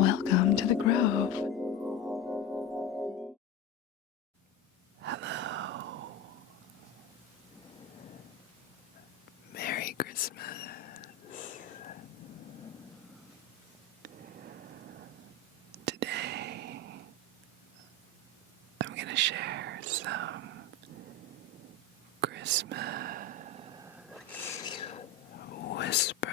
Welcome to the Grove. Hello. Merry Christmas. Today, I'm going to share some Christmas whisper.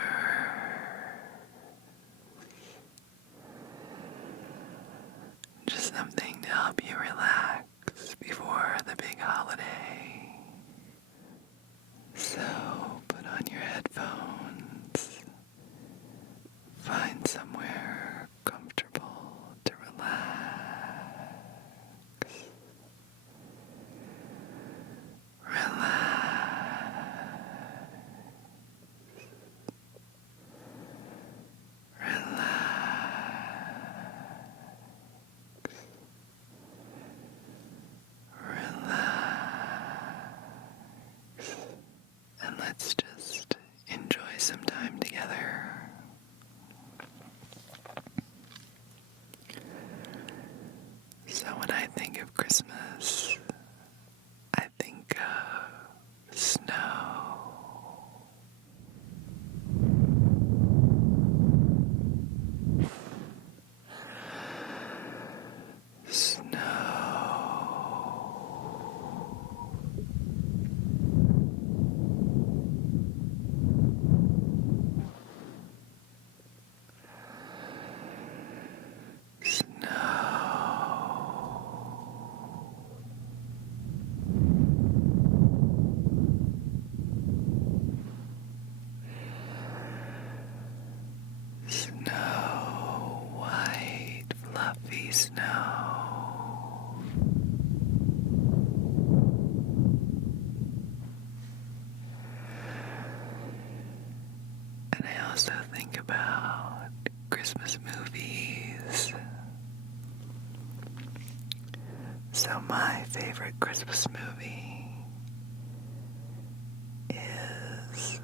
Just something to help you relax before the big holiday. So put on your headphones, find somewhere comfortable to relax. Relax. And let's just enjoy some time together. So when I think of Christmas, I think of snow. Snow, white, fluffy snow. And I also think about Christmas movies. So my favorite Christmas movie is...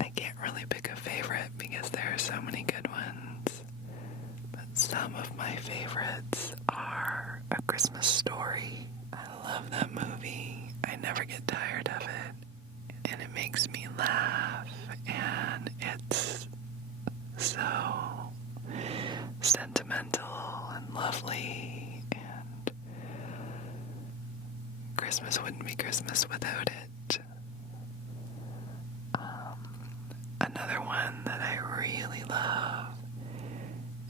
I can't really pick a favorite because there are so many good ones. But some of my favorites are A Christmas Story. I love that movie. I never get tired of it. And it makes me laugh. And it's so sentimental and lovely. And Christmas wouldn't be Christmas without it. Another one that I really love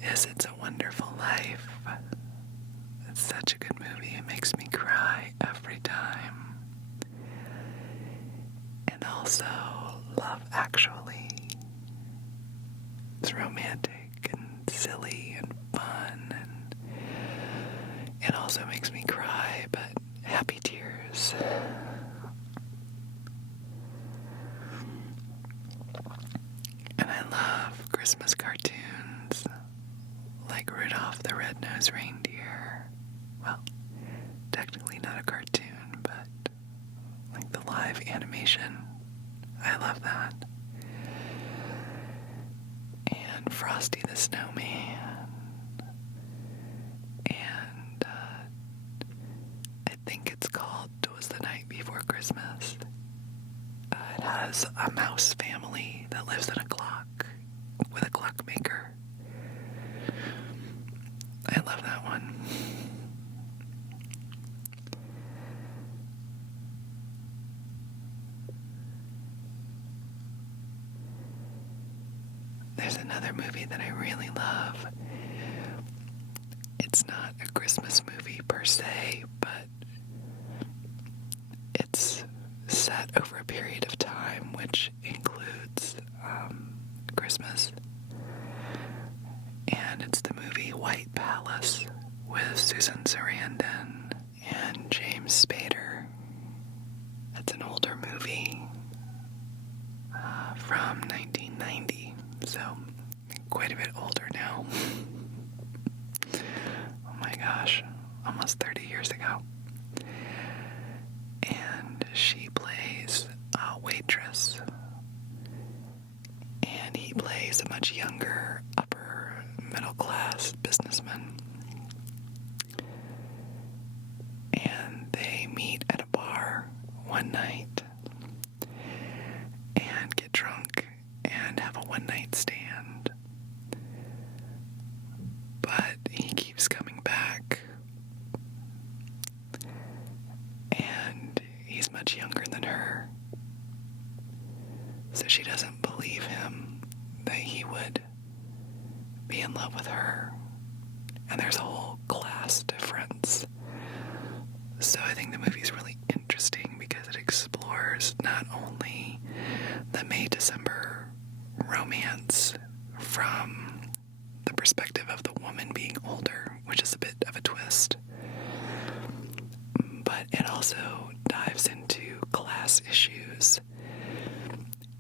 is It's a Wonderful Life. It's such a good movie. It makes me cry every time. And also Love Actually. It's romantic and silly and fun, and it also makes me cry, but happy tears. And I love Christmas cartoons like Rudolph the Red-Nosed Reindeer. Well, technically not a cartoon, but like the live animation. I love that. And Frosty the Snowman. And I think it's called "'Twas the Night Before Christmas." It has a mouse family that lives in a clock with a clockmaker. I love that one. There's another movie that I really love. It's not a Christmas movie per se, but it's set over a period of time, which includes Christmas. And it's the movie White Palace with Susan Sarandon and James Spader. It's an older movie from 1990, so quite a bit older now. Oh my gosh, almost 30 years ago. And she plays a waitress. and he plays a much younger, upper middle class businessman. And they meet at a bar one night and get drunk and have a one-night stand. But he keeps coming back. And he's much younger than her. So she doesn't believe him that he would be in love with her. And there's a whole class difference. So I think the movie's really interesting because it explores not only the May-December romance from the perspective of the woman being older, which is a bit of a twist, but it also dives into class issues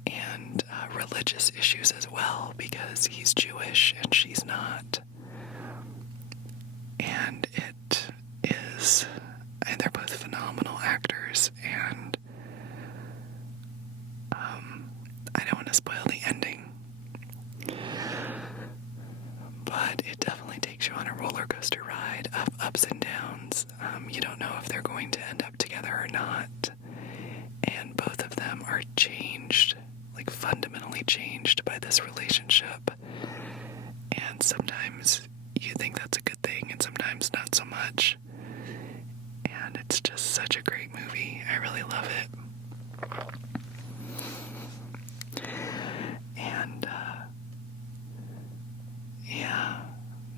and religious issues as well, because he's Jewish and she's not. And it is, and they're both phenomenal actors, and I don't want to spoil the ending, but it definitely takes you on a roller coaster ride of ups and downs. You don't know if they're going to end up together or not, and both of them are changed, like fundamentally changed by this relationship, and sometimes you think that's a good thing and sometimes not so much. And it's just such a great movie. I really love it. And yeah,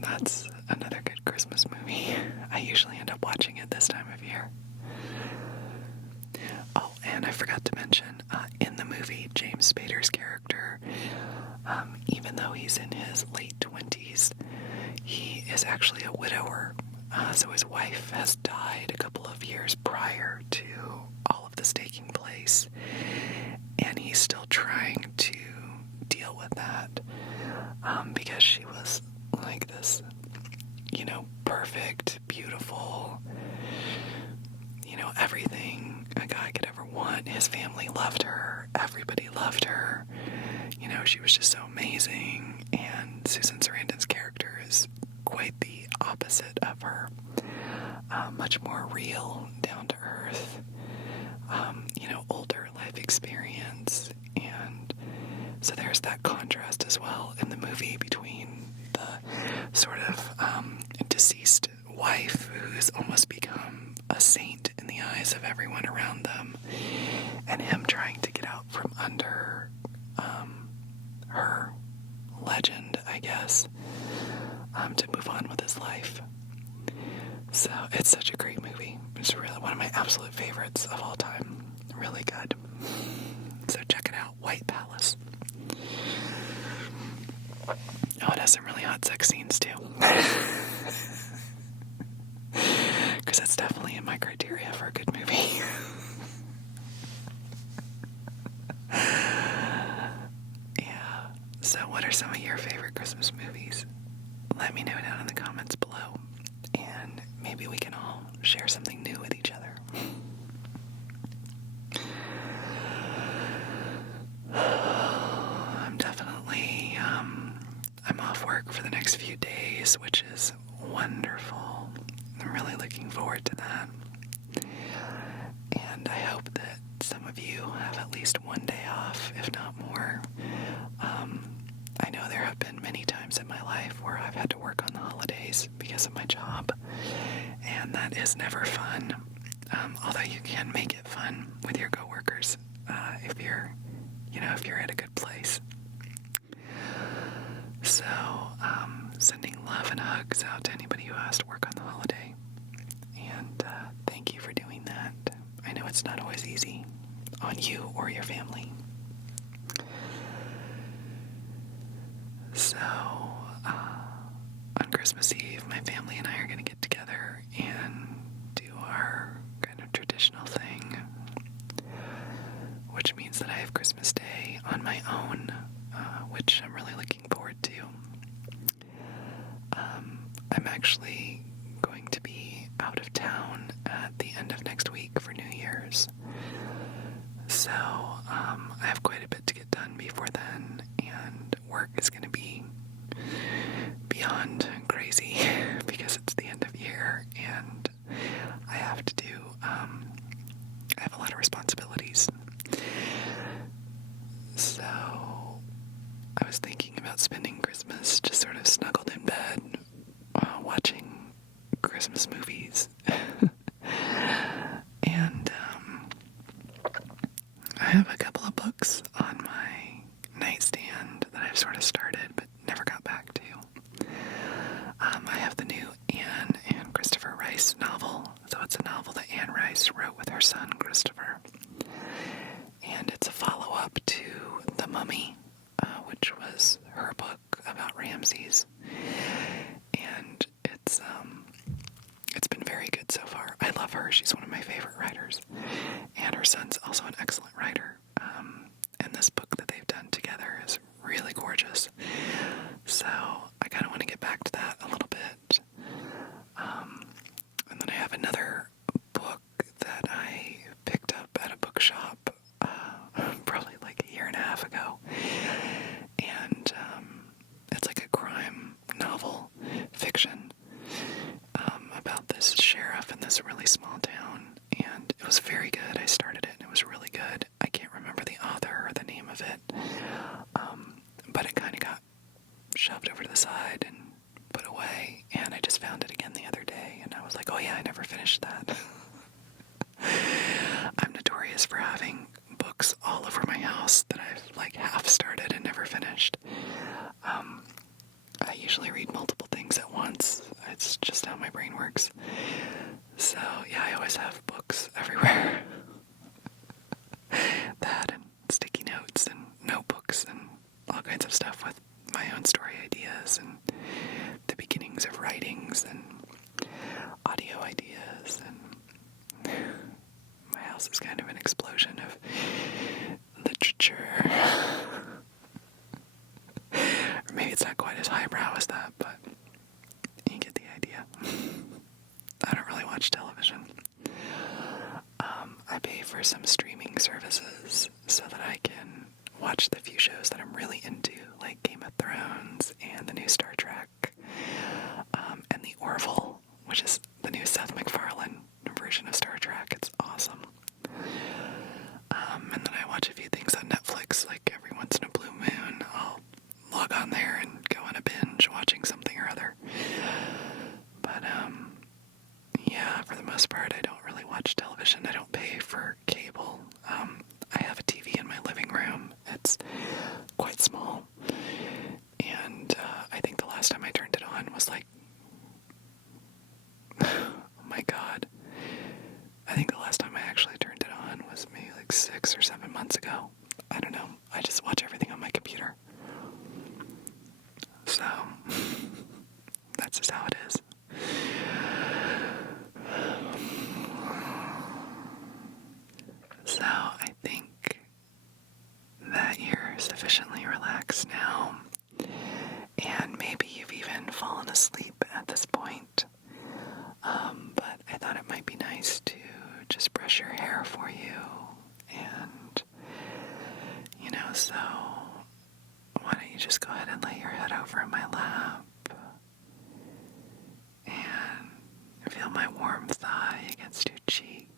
that's another good Christmas movie. I usually end up watching it this time of year. Oh, and I forgot to mention, in the movie, James Spader's character, even though he's in his late 20s, he is actually a widower. So his wife has died a couple of years prior to all of this taking place, and he's still trying to deal with that, because she was like this, perfect, beautiful, everything a guy could ever want. His family loved her, everybody loved her, she was just so amazing. And Susan Sarandon's character is quite the opposite of her. Much more real, down to earth, older life experience. And so there's that contrast as well in the movie between the sort of deceased wife who's almost become a saint in the eyes of everyone around them, and him trying to get out from under her legend, I guess, to move on with his life. So it's such a great movie. It's really one of my absolute favorites of all time. Really good. So check it out, White Palace. Oh, it has some really hot sex scenes too. Because that's definitely in my criteria for a good movie. Yeah. So what are some of your favorite Christmas movies? Let me know down in the comments below, and maybe we can all share something new with each other. I'm definitely, I'm off work for the next few days, which is wonderful. I'm really looking forward to that. And I hope that some of you have at least one day off, if not more. I know there have been many times in my life where I've had to work on the holidays because of my job, and that is never fun. Although you can make it fun with your coworkers, if you're at a good place. So, sending love and hugs out to anybody who has to work on the holiday. And thank you for doing that. I know it's not always easy on you or your family. So, on Christmas Eve, my family and I are going to get together and do our kind of traditional thing, which means that I have Christmas Day on my own, which I'm really looking forward to. I'm actually going to be out of town at the end of next week for New Year's. So, I have quite a bit to get done before then, and work is going to be beyond crazy because it's the end of year and I have to do, I have a lot of responsibilities. So I was thinking about spending Christmas just sort of snuggled in bed, watching Christmas movies. And I have a couple of books on my nightstand that I've sort of started but never got back to. I have the new Anne and Christopher Rice novel. So it's a novel that Anne Rice wrote with her son, Christopher. And it's a follow-up to The Mummy, which was her book about Ramses. And it's been very good so far. I love her. She's one of my favorite writers. And her son's also an excellent writer. And this book that they've done together is really gorgeous. So I kind of want to get back to that a little bit. And then I have another book that I picked up at a bookshop probably like a year and a half ago. And it's like a crime novel, fiction, about this sheriff in this really small town. And it was very good. I started it and it was really good. I can't remember the author or the name of it. But it kind of got shoved over to the side and put away. And I just found it again the other day. And I was like, oh yeah, I never finished that. I'm notorious for having books all over my house that I've like half started and never finished. I usually read multiple things at once. It's just how my brain works. So yeah, I always have books everywhere. That and sticky notes and notebooks and all kinds of stuff with my own story ideas and the beginnings of writings and audio ideas. And my house is kind of an explosion of literature. Or maybe it's not quite as highbrow as that, but you get the idea. I don't really watch television. I pay for some streaming services so that I can watch the few shows that I'm really into, like Game of Thrones and the new Star Trek, and The Orville, which is the new Seth MacFarlane version of Star Trek. It's awesome. And then I watch a few things on Netflix, like every once in a blue moon, I'll log on there and go on a binge watching something or other. But, yeah, for the most part, I don't really watch television. I don't pay for cable. I have a TV in my living room. It's quite small. And I think the last time I turned it on was like, oh my God. I think the last time I actually turned it on was maybe like 6 or 7 months ago. I don't know. I just watch everything on my computer. So, that's just how it is. So, I think that you're sufficiently relaxed now, and maybe you've even fallen asleep at this point. But I thought it might be nice to just brush your hair for you, and, so why don't you just go ahead and lay your head over in my lap, and feel my warm thigh against your cheek,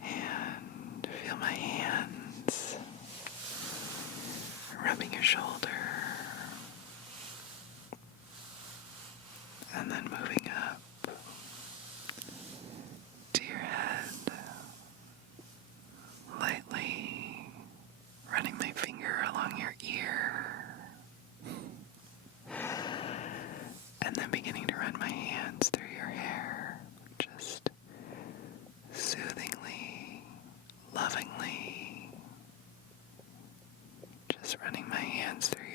and feel my hands rubbing your shoulder, and then moving up to your head, lightly running my finger along your ear, and then beginning to run my hands through your hair, just soothingly, lovingly, just running my hands through